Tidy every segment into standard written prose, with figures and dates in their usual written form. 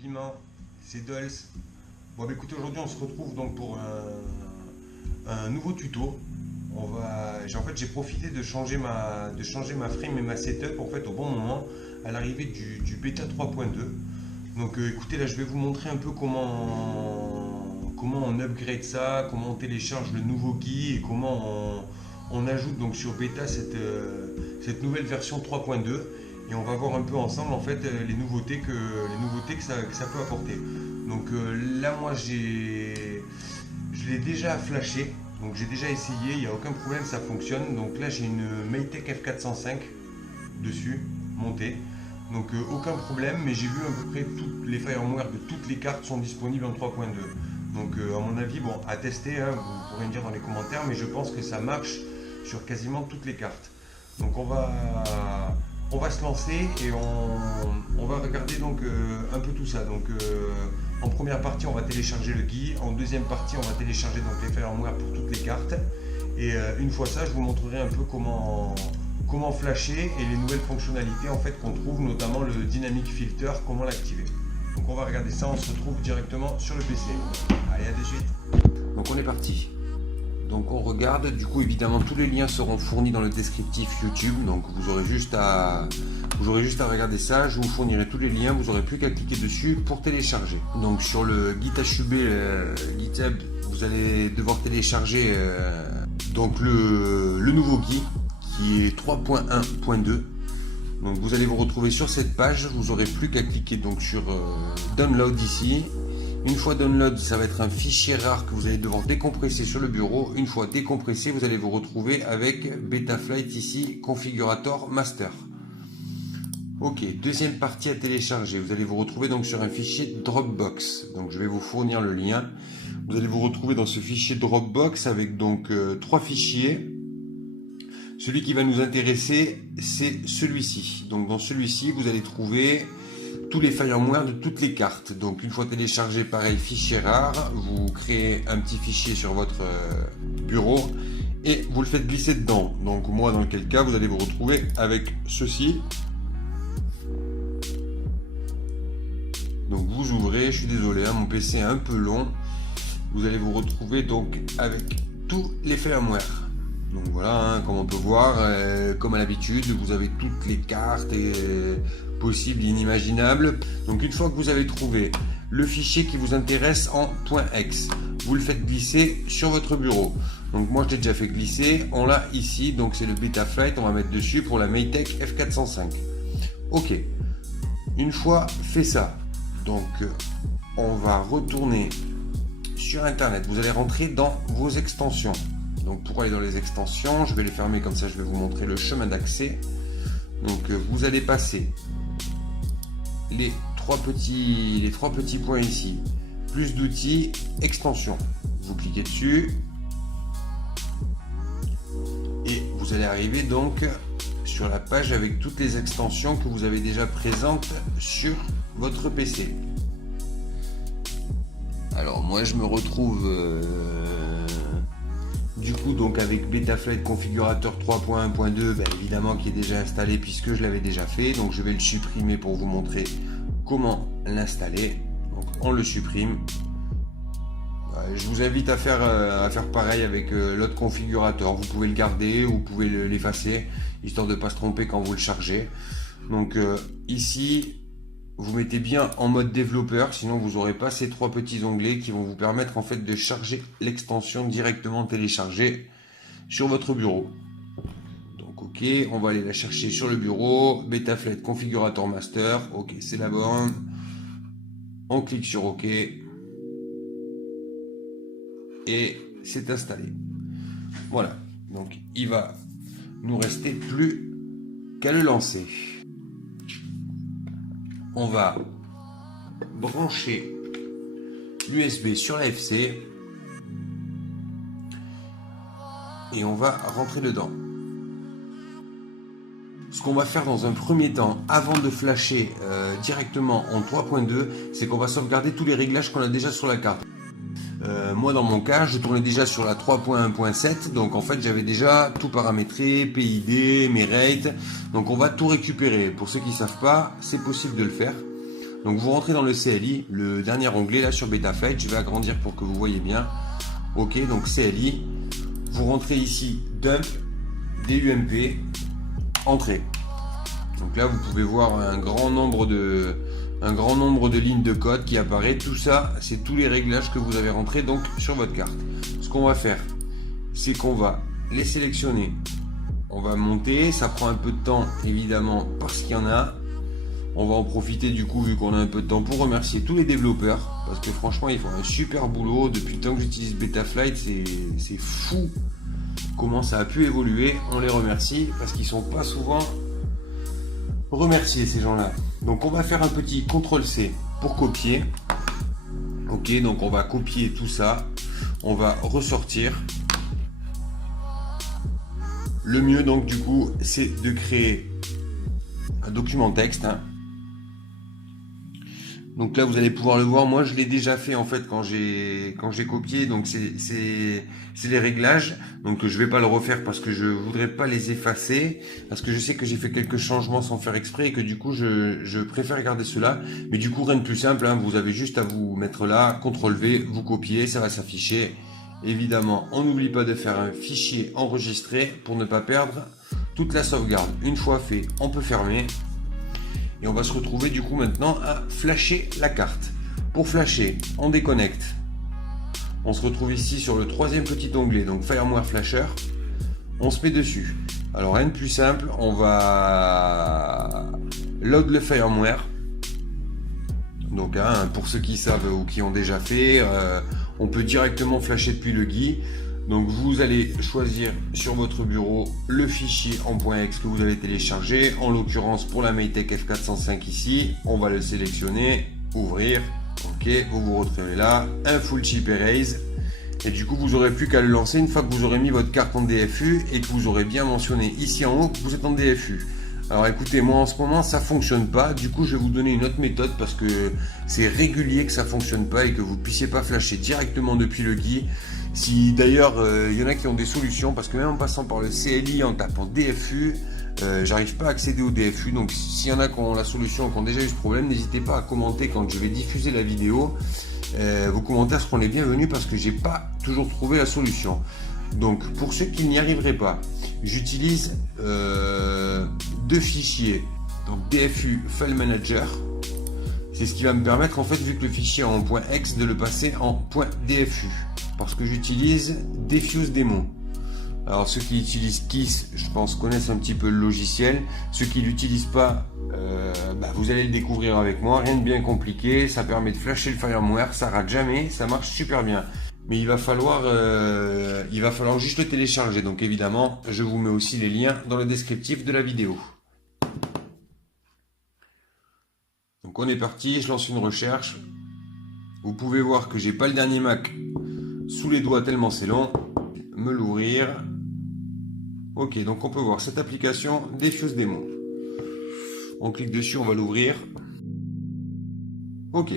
Biman, c'est Dols. Bon bah écoutez, aujourd'hui on se retrouve donc pour un nouveau tuto. En fait j'ai profité de changer ma frame et ma setup en fait au bon moment à l'arrivée du bêta 3.2. Donc écoutez, là je vais vous montrer un peu comment on upgrade ça, comment on télécharge le nouveau GUI et comment on ajoute donc sur bêta cette nouvelle version 3.2. Et on va voir un peu ensemble en fait les nouveautés que ça peut apporter. Donc là moi je l'ai déjà flashé, donc j'ai déjà essayé, il n'y a aucun problème, ça fonctionne. Donc là j'ai une Maytech F405 dessus montée, donc aucun problème, mais j'ai vu à peu près toutes les firmware de toutes les cartes sont disponibles en 3.2. Donc à mon avis, bon, à tester, hein, vous pourrez me dire dans les commentaires, mais je pense que ça marche sur quasiment toutes les cartes. Donc on va se lancer et on va regarder donc un peu tout ça. Donc en première partie on va télécharger le GUI, en deuxième partie on va télécharger donc les firmware pour toutes les cartes. Et une fois ça, je vous montrerai un peu comment flasher et les nouvelles fonctionnalités en fait qu'on trouve, notamment le dynamic filter, comment l'activer. Donc on va regarder ça, on se retrouve directement sur le PC. Allez, à de suite. Donc on est parti. Donc on regarde, du coup évidemment tous les liens seront fournis dans le descriptif YouTube, donc vous aurez juste à regarder ça, je vous fournirai tous les liens, vous n'aurez plus qu'à cliquer dessus pour télécharger. Donc sur le GitHub, GitHub, vous allez devoir télécharger donc le nouveau GUI qui est 3.1.2. Donc vous allez vous retrouver sur cette page, vous n'aurez plus qu'à cliquer donc sur Download ici. Une fois download, ça va être un fichier rare que vous allez devoir décompresser sur le bureau. Une fois décompressé, vous allez vous retrouver avec Betaflight ici, configurator master. Ok, deuxième partie à télécharger. Vous allez vous retrouver donc sur un fichier Dropbox. Donc je vais vous fournir le lien. Vous allez vous retrouver dans ce fichier Dropbox avec donc trois fichiers. Celui qui va nous intéresser, c'est celui-ci. Donc dans celui-ci, vous allez trouver tous les firmware de toutes les cartes. Donc une fois téléchargé, pareil, fichier rare, vous créez un petit fichier sur votre bureau et vous le faites glisser dedans. Donc moi, dans quel cas, vous allez vous retrouver avec ceci. Donc vous ouvrez, je suis désolé, hein, mon PC est un peu long. Vous allez vous retrouver donc avec tous les firmware. Donc voilà, hein, comme on peut voir, comme à l'habitude, vous avez toutes les cartes possibles, inimaginables. Donc une fois que vous avez trouvé le fichier qui vous intéresse en .exe, vous le faites glisser sur votre bureau. Donc moi je l'ai déjà fait glisser, on l'a ici, donc c'est le Betaflight, on va mettre dessus pour la Maytech F405. Ok, une fois fait ça, donc on va retourner sur internet, vous allez rentrer dans vos extensions. Donc pour aller dans les extensions, je vais les fermer comme ça, je vais vous montrer le chemin d'accès. Donc vous allez passer les trois petits points ici, plus d'outils, extensions. Vous cliquez dessus et vous allez arriver donc sur la page avec toutes les extensions que vous avez déjà présentes sur votre PC. Alors moi je me retrouve du coup donc avec Betaflight configurateur 3.1.2, ben évidemment qui est déjà installé puisque je l'avais déjà fait. Donc je vais le supprimer pour vous montrer comment l'installer. Donc on le supprime. Je vous invite à faire pareil avec l'autre configurateur. Vous pouvez le garder ou vous pouvez l'effacer histoire de ne pas se tromper quand vous le chargez. Donc ici vous mettez bien en mode développeur, sinon vous n'aurez pas ces trois petits onglets qui vont vous permettre en fait de charger l'extension directement téléchargée sur votre bureau. Donc ok, on va aller la chercher sur le bureau, Betaflight configurator master, ok c'est la bonne, on clique sur ok et c'est installé. Voilà, donc il va nous rester plus qu'à le lancer. On va brancher l'USB sur la FC et on va rentrer dedans. Ce qu'on va faire dans un premier temps, avant de flasher directement en 3.2, c'est qu'on va sauvegarder tous les réglages qu'on a déjà sur la carte. Moi dans mon cas, je tournais déjà sur la 3.1.7, donc en fait j'avais déjà tout paramétré, PID, mes rates, donc on va tout récupérer. Pour ceux qui ne savent pas, c'est possible de le faire. Donc vous rentrez dans le CLI, le dernier onglet là sur Betaflight. Je vais agrandir pour que vous voyez bien. Ok, donc CLI. Vous rentrez ici, dump, DUMP, entrée. Donc là, vous pouvez voir un grand nombre de lignes de code qui apparaît. Tout ça, c'est tous les réglages que vous avez rentrés donc sur votre carte. Ce qu'on va faire, c'est qu'on va les sélectionner. On va monter, ça prend un peu de temps évidemment parce qu'il y en a. On va en profiter du coup vu qu'on a un peu de temps pour remercier tous les développeurs parce que franchement ils font un super boulot. Depuis le temps que j'utilise Betaflight, c'est fou comment ça a pu évoluer. On les remercie parce qu'ils sont pas souvent remerciés ces gens-là. Donc on va faire un petit CTRL-C pour copier. Ok, donc on va copier tout ça. On va ressortir. Le mieux donc du coup c'est de créer un document texte. Donc là vous allez pouvoir le voir, moi je l'ai déjà fait en fait quand j'ai copié, donc c'est les réglages, donc je vais pas le refaire parce que je voudrais pas les effacer, parce que je sais que j'ai fait quelques changements sans faire exprès et que du coup je préfère garder cela, mais du coup rien de plus simple, vous avez juste à vous mettre là, CTRL V, vous copiez, ça va s'afficher. Évidemment on n'oublie pas de faire un fichier enregistré pour ne pas perdre toute la sauvegarde. Une fois fait, on peut fermer. Et on va se retrouver du coup maintenant à flasher la carte. Pour flasher, on déconnecte. On se retrouve ici sur le troisième petit onglet, donc Firmware Flasher. On se met dessus. Alors rien de plus simple, on va load le firmware. Donc pour ceux qui savent ou qui ont déjà fait, on peut directement flasher depuis le GUI. Donc vous allez choisir sur votre bureau le fichier en .exe que vous allez télécharger. En l'occurrence pour la Maytech F405 ici, on va le sélectionner, ouvrir. Ok, vous vous retrouvez là, un full chip erase. Et du coup vous aurez plus qu'à le lancer une fois que vous aurez mis votre carte en DFU et que vous aurez bien mentionné ici en haut que vous êtes en DFU. Alors écoutez, moi en ce moment ça fonctionne pas, du coup je vais vous donner une autre méthode parce que c'est régulier que ça fonctionne pas et que vous puissiez pas flasher directement depuis le GUI. Si d'ailleurs il y en a qui ont des solutions, parce que même en passant par le CLI, en tapant DFU, j'arrive pas à accéder au DFU. Donc s'il y en a qui ont la solution, qui ont déjà eu ce problème, n'hésitez pas à commenter quand je vais diffuser la vidéo. Vos commentaires seront les bienvenus parce que j'ai pas toujours trouvé la solution. Donc pour ceux qui n'y arriveraient pas, j'utilise deux fichiers. Donc DFU File Manager. C'est ce qui va me permettre en fait, vu que le fichier est en .exe, de le passer en .dfu. Parce que j'utilise Diffuse Demo. Alors ceux qui utilisent KISS, je pense, connaissent un petit peu le logiciel. Ceux qui l'utilisent pas, vous allez le découvrir avec moi. Rien de bien compliqué, ça permet de flasher le firmware, ça rate jamais, ça marche super bien. Mais il va falloir juste le télécharger. Donc évidemment, je vous mets aussi les liens dans le descriptif de la vidéo. Donc on est parti, je lance une recherche. Vous pouvez voir que j'ai pas le dernier Mac sous les doigts tellement c'est long. Me l'ouvrir. Ok, donc on peut voir cette application Diffuse Demo. On clique dessus, on va l'ouvrir. Ok,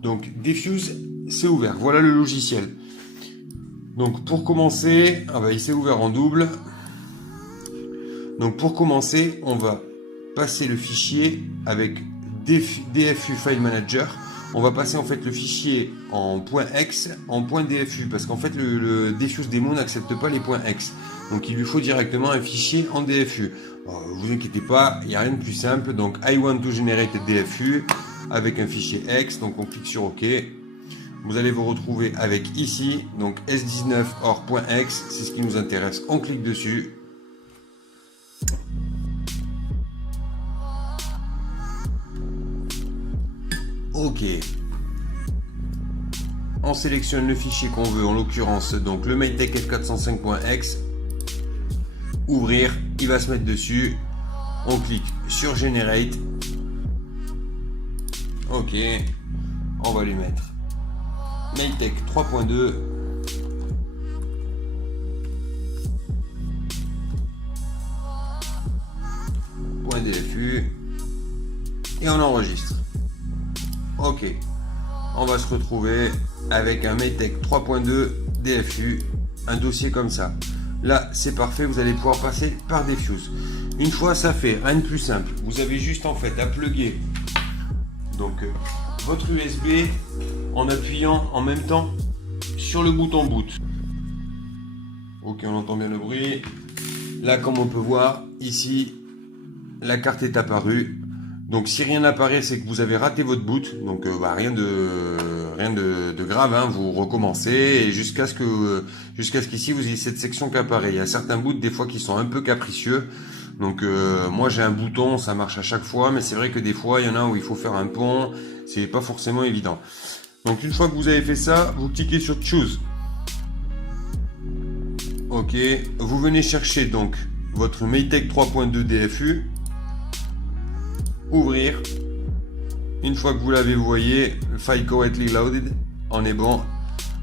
donc Diffuse, c'est ouvert. Voilà le logiciel. Donc pour commencer, il s'est ouvert en double. Donc pour commencer, on va passer le fichier avec DFU File Manager. On va passer en fait le fichier en .exe en .dfu parce qu'en fait le Diffuse Demo n'accepte pas les .exe. Donc il lui faut directement un fichier en DFU. Alors, vous inquiétez pas, il n'y a rien de plus simple. Donc I want to generate a DFU avec un fichier exe. Donc on clique sur OK. Vous allez vous retrouver avec ici donc S19 or .exe, c'est ce qui nous intéresse. On clique dessus. Ok. On sélectionne le fichier qu'on veut, en l'occurrence donc le Maytech F405.exe. Ouvrir, il va se mettre dessus. On clique sur Generate. Ok. On va lui mettre Maytech 3.2. .dfu. Et on enregistre. Ok, on va se retrouver avec un Maytech 3.2 DFU, un dossier comme ça. Là, c'est parfait, vous allez pouvoir passer par Diffuse. Une fois ça fait, rien de plus simple. Vous avez juste en fait à plugger Donc votre USB en appuyant en même temps sur le bouton boot. Ok, on entend bien le bruit. Là, comme on peut voir, ici, la carte est apparue. Donc si rien n'apparaît, c'est que vous avez raté votre boot. Donc rien de grave, hein. Vous recommencez et jusqu'à ce qu'ici vous ayez cette section qui apparaît. Il y a certains boots des fois qui sont un peu capricieux. Donc moi j'ai un bouton, ça marche à chaque fois, mais c'est vrai que des fois il y en a où il faut faire un pont, c'est pas forcément évident. Donc une fois que vous avez fait ça, vous cliquez sur Choose. Ok, vous venez chercher donc votre Maytech 3.2 DFU, ouvrir. Une fois que vous l'avez, vous voyez, File correctly loaded, on est bon.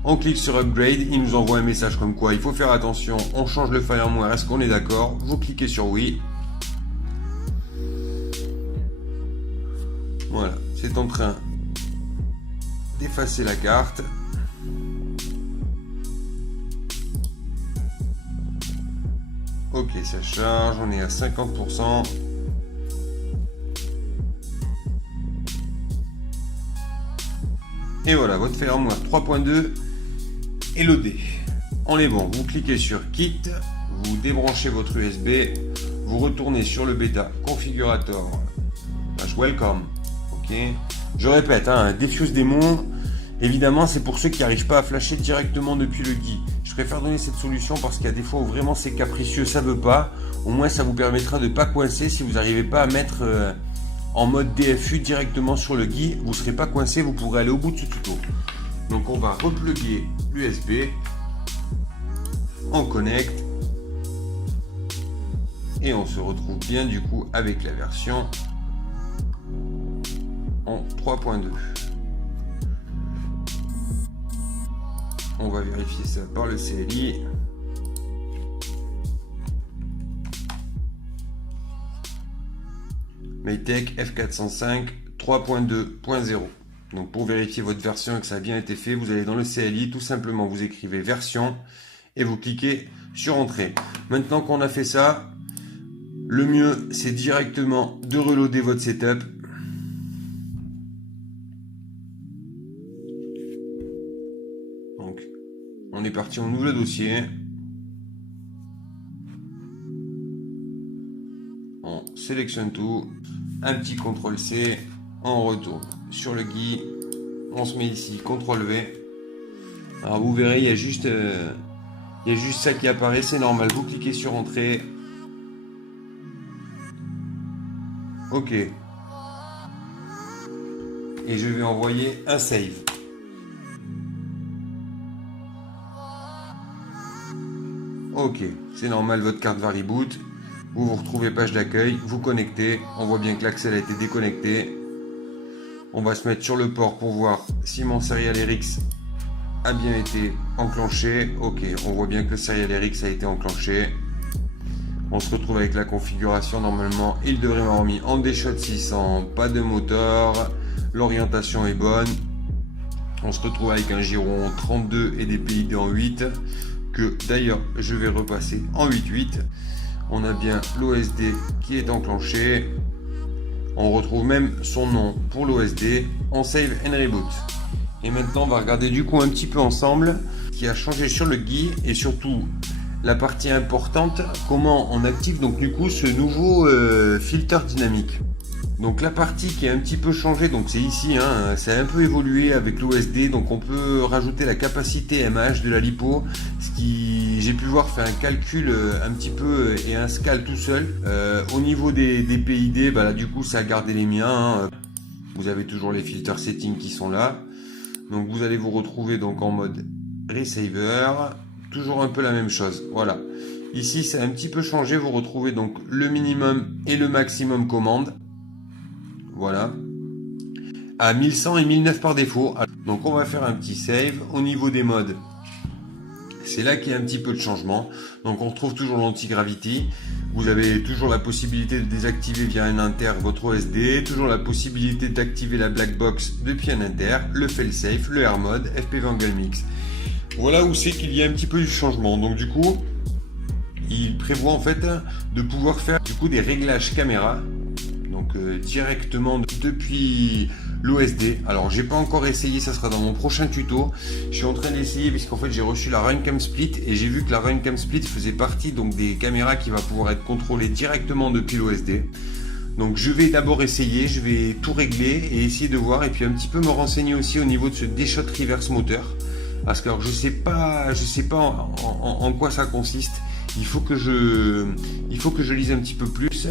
On clique sur Upgrade, il nous envoie un message comme quoi il faut faire attention, on change le firmware, est-ce qu'on est d'accord? Vous cliquez sur oui. Voilà, c'est en train d'effacer la carte. Ok, ça charge, on est à 50%. Et voilà, votre firmware 3.2 est loadé. On est bon, vous cliquez sur Kit, vous débranchez votre USB, vous retournez sur le bêta configurator, welcome. Ok. Je répète, hein, Defuse Démon, évidemment, c'est pour ceux qui n'arrivent pas à flasher directement depuis le GUI. Je préfère donner cette solution parce qu'il y a des fois où vraiment c'est capricieux, ça veut pas. Au moins, ça vous permettra de ne pas coincer si vous n'arrivez pas à mettre en mode DFU directement sur le GUI. Vous ne serez pas coincé, vous pourrez aller au bout de ce tuto. Donc, on va repluguer l'USB. On connecte. Et on se retrouve bien du coup avec la version en 3.2. On va vérifier ça par le CLI. Maytech F405 3.2.0. Donc pour vérifier votre version et que ça a bien été fait, vous allez dans le CLI, tout simplement vous écrivez version et vous cliquez sur entrée. Maintenant qu'on a fait ça, le mieux c'est directement de reloader votre setup. Donc on est parti, on ouvre le dossier. On sélectionne tout, un petit CTRL-C, on retourne sur le GUI, on se met ici, CTRL-V. Alors vous verrez, il y a juste ça qui apparaît, c'est normal. Vous cliquez sur Entrée. OK. Et je vais envoyer un save. OK, c'est normal, votre carte va reboot. Vous vous retrouvez page d'accueil, vous connectez. On voit bien que l'accès a été déconnecté. On va se mettre sur le port pour voir si mon Serial RX a bien été enclenché. Ok, on voit bien que le Serial RX a été enclenché. On se retrouve avec la configuration. Normalement, il devrait m'avoir mis en DShot 600, pas de moteur. L'orientation est bonne. On se retrouve avec un giron 32 et des PID en 8. Que d'ailleurs, je vais repasser en 8.8. On a bien l'OSD qui est enclenché. On retrouve même son nom pour l'OSD. On save and reboot. Et maintenant, on va regarder du coup un petit peu ensemble ce qui a changé sur le GUI et surtout la partie importante, comment on active donc du coup ce nouveau filtre dynamique. Donc la partie qui est un petit peu changée, donc c'est ici, hein, ça a un peu évolué avec l'OSD, donc on peut rajouter la capacité MH de la lipo, ce qui, j'ai pu voir, fait un calcul un petit peu et un scal tout seul. Au niveau des PID, bah là du coup ça a gardé les miens, hein. Vous avez toujours les filters settings qui sont là, donc vous allez vous retrouver donc en mode receiver, toujours un peu la même chose, voilà. Ici c'est un petit peu changé, vous retrouvez donc le minimum et le maximum commande. Voilà, à 1100 et 1009 par défaut. Donc on va faire un petit save. Au niveau des modes, c'est là qu'il y a un petit peu de changement. Donc on retrouve toujours l'anti-gravity. Vous avez toujours la possibilité de désactiver via un inter votre OSD, toujours la possibilité d'activer la black box depuis un inter, le fail-safe, le air mode, FPV Angle Mix. Voilà où c'est qu'il y a un petit peu du changement. Donc du coup, il prévoit en fait de pouvoir faire du coup des réglages caméra. Donc directement depuis l'OSD. Alors j'ai pas encore essayé, ça sera dans mon prochain tuto. Je suis en train d'essayer puisqu'en fait j'ai reçu la Runcam Split et j'ai vu que la Runcam Split faisait partie donc des caméras qui va pouvoir être contrôlées directement depuis l'OSD. Donc je vais d'abord essayer, je vais tout régler et essayer de voir et puis un petit peu me renseigner aussi au niveau de ce D-Shot Reverse Motor. Parce que alors, je sais pas en quoi ça consiste. Il faut que je lise un petit peu plus.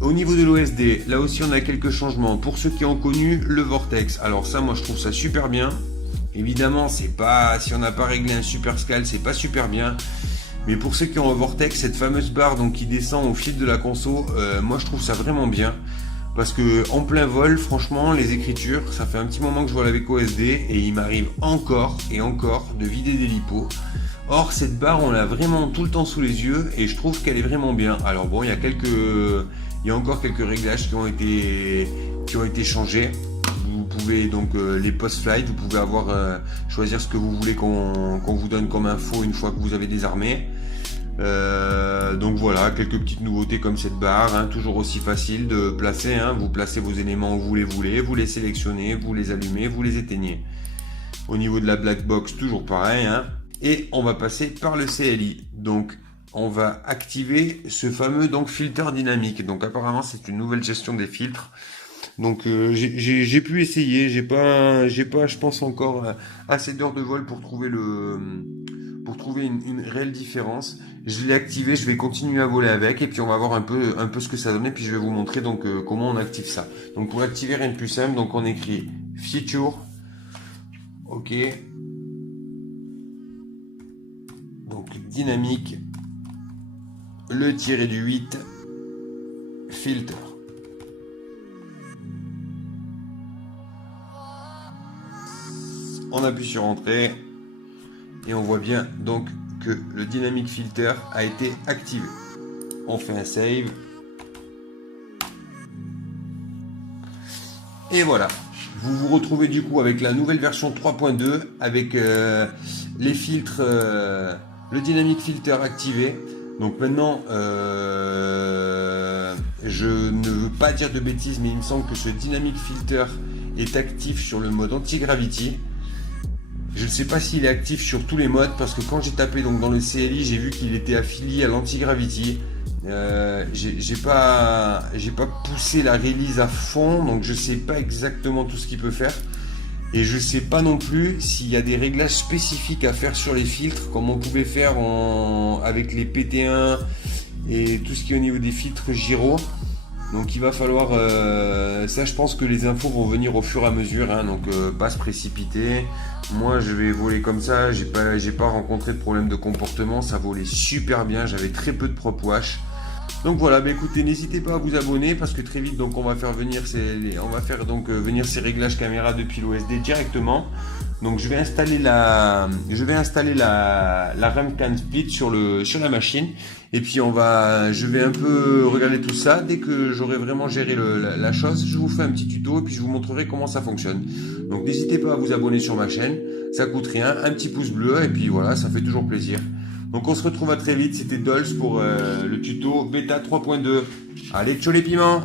Au niveau de l'OSD, là aussi on a quelques changements. Pour ceux qui ont connu le Vortex, alors ça moi je trouve ça super bien. Évidemment, c'est pas, si on n'a pas réglé un super scale, c'est pas super bien. Mais pour ceux qui ont un Vortex, cette fameuse barre donc qui descend au fil de la conso, moi je trouve ça vraiment bien. Parce que en plein vol, franchement, les écritures, ça fait un petit moment que je vole avec OSD et il m'arrive encore et encore de vider des lipos. Or, cette barre, on l'a vraiment tout le temps sous les yeux et je trouve qu'elle est vraiment bien. Alors bon, il y a encore quelques réglages qui ont été changés. Vous pouvez donc les post-flight, vous pouvez choisir ce que vous voulez qu'on vous donne comme info une fois que vous avez désarmé. Donc voilà, quelques petites nouveautés comme cette barre, hein, toujours aussi facile de placer, hein, vous placez vos éléments où vous les voulez, vous les sélectionnez, vous les allumez, vous les éteignez. Au niveau de la black box, toujours pareil, hein, et on va passer par le CLI. Donc on va activer ce fameux donc filtre dynamique. Donc apparemment c'est une nouvelle gestion des filtres. Donc j'ai pu essayer, j'ai pas je pense encore assez d'heures de vol pour trouver une réelle différence. Je l'ai activé, je vais continuer à voler avec et puis on va voir un peu ce que ça donne et puis je vais vous montrer donc comment on active ça. Donc pour activer, rien de plus simple, donc on écrit feature, ok, donc dynamique, le tiré du 8, filter. On appuie sur entrée et on voit bien donc que le dynamic filter a été activé. On fait un save et voilà, vous vous retrouvez du coup avec la nouvelle version 3.2 avec les filtres, le dynamic filter activé. Donc maintenant je ne veux pas dire de bêtises, mais il me semble que ce dynamic filter est actif sur le mode anti-gravity. Je ne sais pas s'il est actif sur tous les modes parce que quand j'ai tapé donc dans le CLI, j'ai vu qu'il était affilié à l'anti-gravity. J'ai pas poussé la release à fond, donc je sais pas exactement tout ce qu'il peut faire. Et je sais pas non plus s'il y a des réglages spécifiques à faire sur les filtres, comme on pouvait faire avec les PT1 et tout ce qui est au niveau des filtres gyro. Donc il va falloir, ça je pense que les infos vont venir au fur et à mesure, hein, donc pas se précipiter. Moi je vais voler comme ça, j'ai pas rencontré de problème de comportement, ça volait super bien, j'avais très peu de prop wash. Donc voilà, bah écoutez, n'hésitez pas à vous abonner parce que très vite donc on va faire venir ces réglages caméra depuis l'OSD directement. Donc je vais installer la Runcam Split sur la machine et puis je vais un peu regarder tout ça. Dès que j'aurai vraiment géré la chose, je vous fais un petit tuto et puis je vous montrerai comment ça fonctionne. Donc n'hésitez pas à vous abonner sur ma chaîne, ça coûte rien, un petit pouce bleu et puis voilà, ça fait toujours plaisir. Donc on se retrouve à très vite, c'était Dolls pour le tuto bêta 3.2. Allez, tchau les piments!